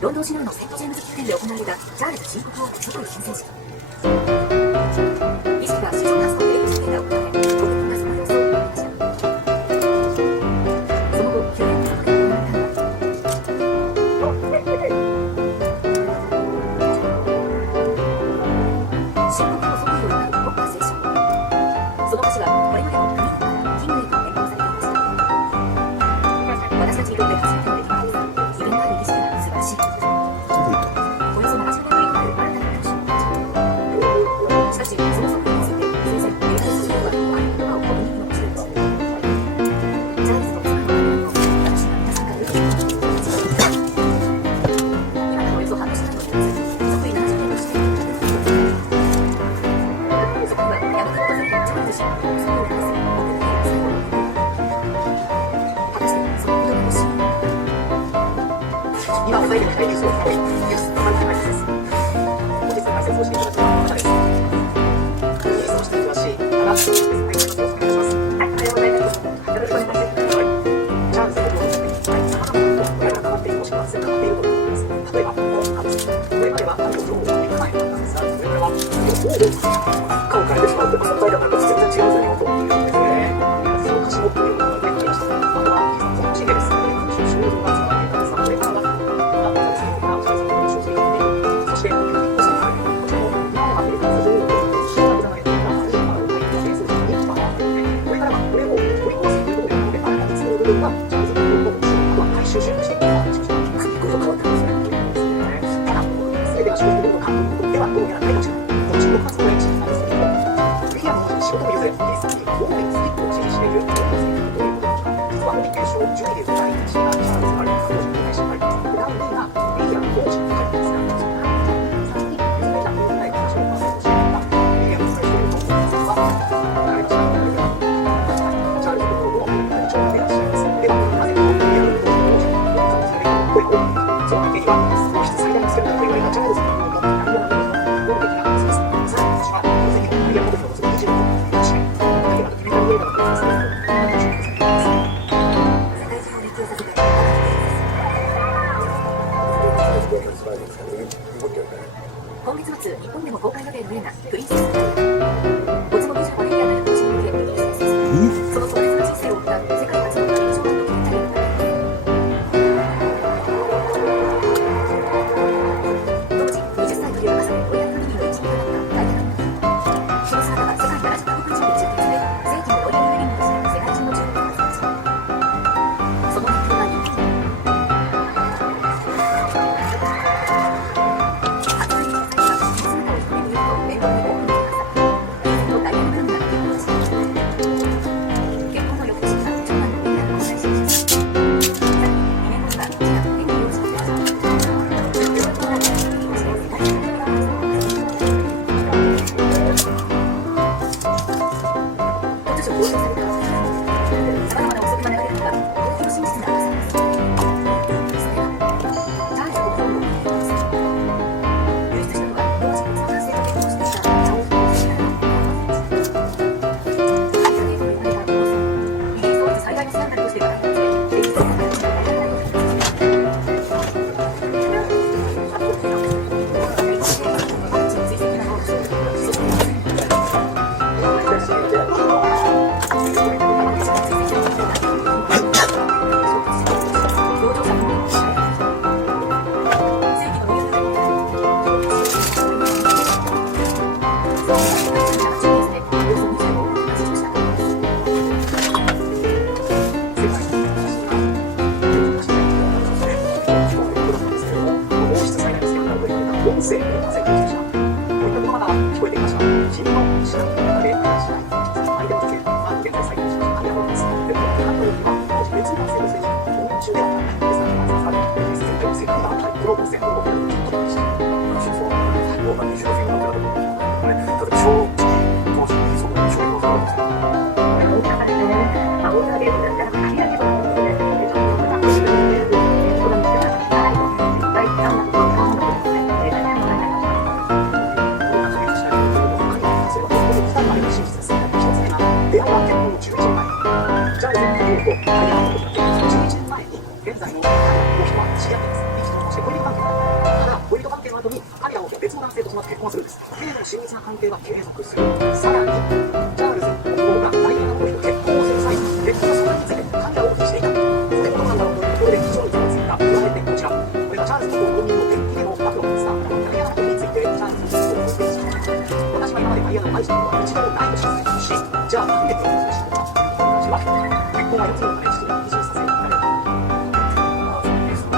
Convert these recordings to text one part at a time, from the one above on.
ロンドン市内のセントジェームズ宮殿で行われたチャールズ新国王の即位新生式。儀式は史上初のテレビ中継が行われ、国民がその様子を見ました。その後、宮殿の即位が行われたのは、新国王即位を祝う国歌斉唱。その歌詞はこれまでのクイーンからキングへと変更されていました。私たちにとって初めての出来事ですが、威厳のある儀式が素晴らしい。およそ70年ぶりとなる新たな年。しかし、その即位について、顔を変えてしまうと存在感が全然違うじゃないかと思うんですね。その歌詞持っているものが出てきました。あとはこの地でですね、肖像が使われていたんですが、これからがそしてこちらの今まで通常にシータが出ていた話を提出するにこれからはこれを取り壊すということで、新たに作る部分がチャールズ・コードの回収集していくことが変わってくるんですね。ただ、全てが消費での監督ではどうやらないかもしれない。この中国発の歴史なんですけれども、メディアの方に仕事を譲れ、DSPが主にスティックを支持しているということですが、実はこの継承10位で第1位がチャールズ・カリー彼女に対して第2位がメディアの王子に書いてますが、3位に譲れた問題話を発表していたメディアの最初のトップは、誰がしながらチャールズ・コードの長官でいらっしゃいます。では、なぜこのメディアの王子に王子に声が多いのか、その背景には、王室最大のスキャンダルと言われたチャールズ・コードの内容などの法的な説明。さらに私は、この責任をメディアの王子の25個、確かに、何が決めた上なのか説明すると、今月末、日本でも公開予定の映画「プリンセス・ダイヤ没後25年にあたる年に向けリリースです。その壮絶な人生を追った世界初のアニメーションドキュメンタリーになっています。当時20歳という若さでロイヤルファミリーの一員となったダイヤのその姿は世界70カ国以上で中継され、世紀のロイヤルウェディングとして世界中の注目を集めました。その熱狂は日本で音声をませんでした。こういった言葉が聞こえてきました。君の知らない中でいらっしゃい。相手の女性が現在再現しました。ありがとうございます。で、この関東には当時別の男性と政治が婚姻中ではないですが、まず実際に世界がこの音声を受けることでした。真相はどうな西のフィンガーだと思うんですけどね。ただ正直当時にその衝撃を受けたんですよ。大きかったですね。大阪ゲームだったら限られたところで、ちょっとなんか自分でそこが見つけたら汚いと大体なんだと思うんですね。出会いは結婚11年前。チャールズ・コードとダイヤのことが11年前に現在の彼らの人は知り合っています。いい人として恋人関係。ただ、恋人関係の後に彼らを別の男性とその後結婚するんです。彼らの親密な関係は継続する。さらに、チャールズ・コードがダイヤの人と結婚をする際、結婚の相談について彼らをオフにしていた。それどうなんだろうというところで非常にざわついた言われてこちら。これがチャールズと本人の天気での暴露ですが、ダイヤの人についてチャールズにこう言っていました。私は今までダイヤの愛したことは一度もないと知っているし、じゃあなんで結婚したのか。結婚は4つの彼氏に移住させられる。そうですね。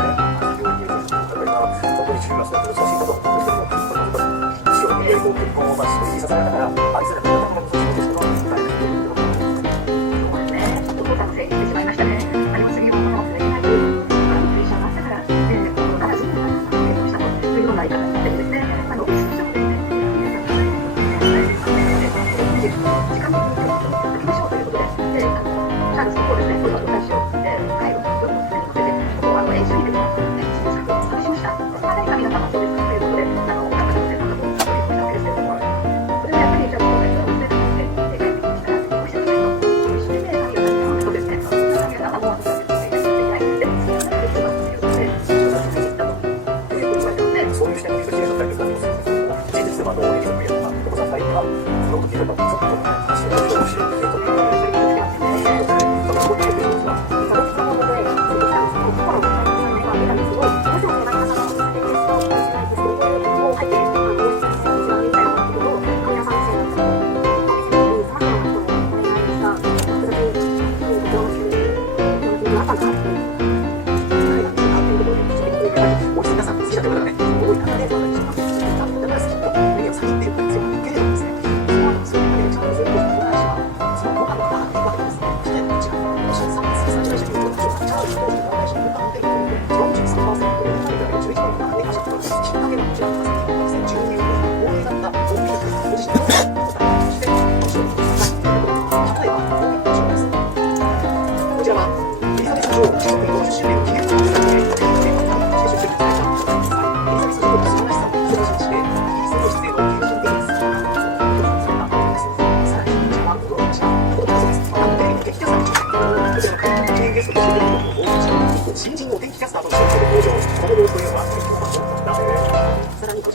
本当に中学生と難しいことを本当に一生懸命結婚をさせられたから愛された方もそうですけど、大変そうですね。ちょっと父さんのせいにしてしまいましたね。何も次のものを忘れないというプレッシャーがあったから、70年間結婚したというような言い方になってですね。時間的に行きましょうということで、チャールズの方ですね、これは大使を帰るということで、ここは演習に出てますので、新作を探しました。それは何か皆様そうですかということで、お方々でまたこう、取り組んだわけですけれども、それはやっぱりチャールズの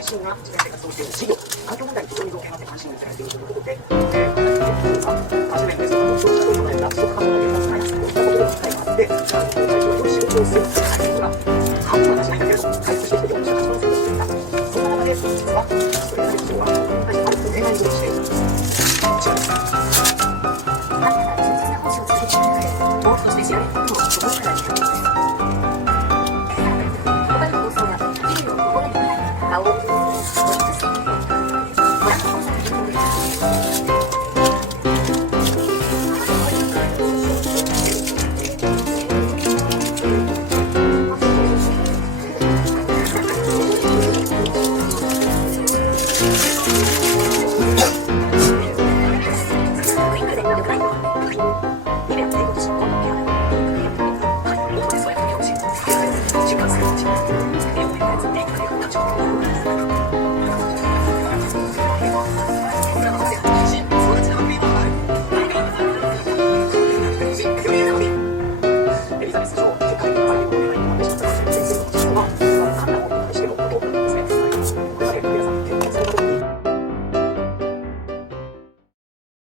自身が実践生活をしている事業、環境問題に非常に造形があって関心を寄せられているということで、果樹園ですとか、消費者というのが持続可能な原発開発といったことでの機会があって、環境対象の仕事をする。